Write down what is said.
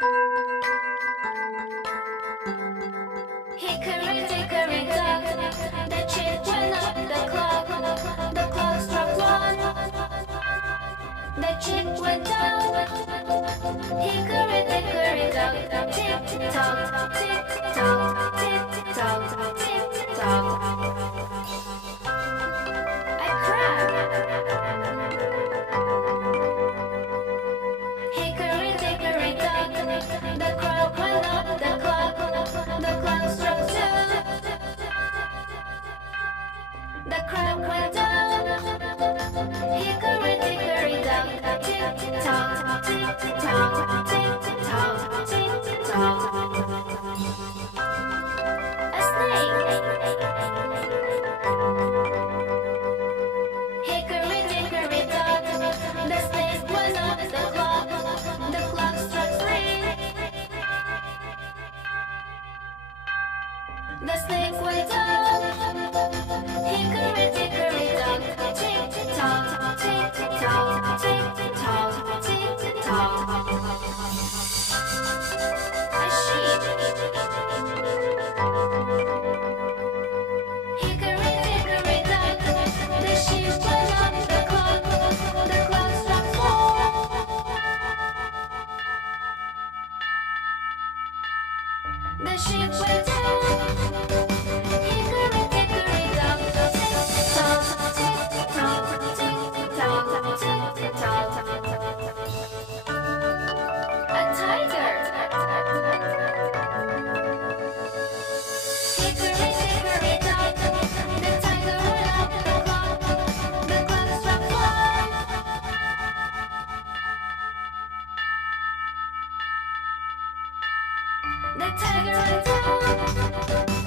Hickory, dickory, dock, the chick went up the clock struck one, the chick went down. Hickory, dickory, dock, tick tock, tick tock, tick tock, tick tock. I cried. Hickory, dickory, dock, the clock went up the clock struck two, the clock went down. Hickory, dickory, dock, tick tock, tick tock, tick tock, tick tock. A snake. Hickory, dickory, dock, the snake went up the clock struck three, the snake went down. Hickory, dickory, dock, tick tock, tick tock, tick tock, tick tock. A sheep. Hickory, dickory, dock, the sheep went up the clock struck four, the sheep went down. Hickory, dickory, dock, tick tock, tick tock, tick tock, tick tock. A tiger. Hickory, dickory, dock, the tiger went up the clock struck five, the tiger went down.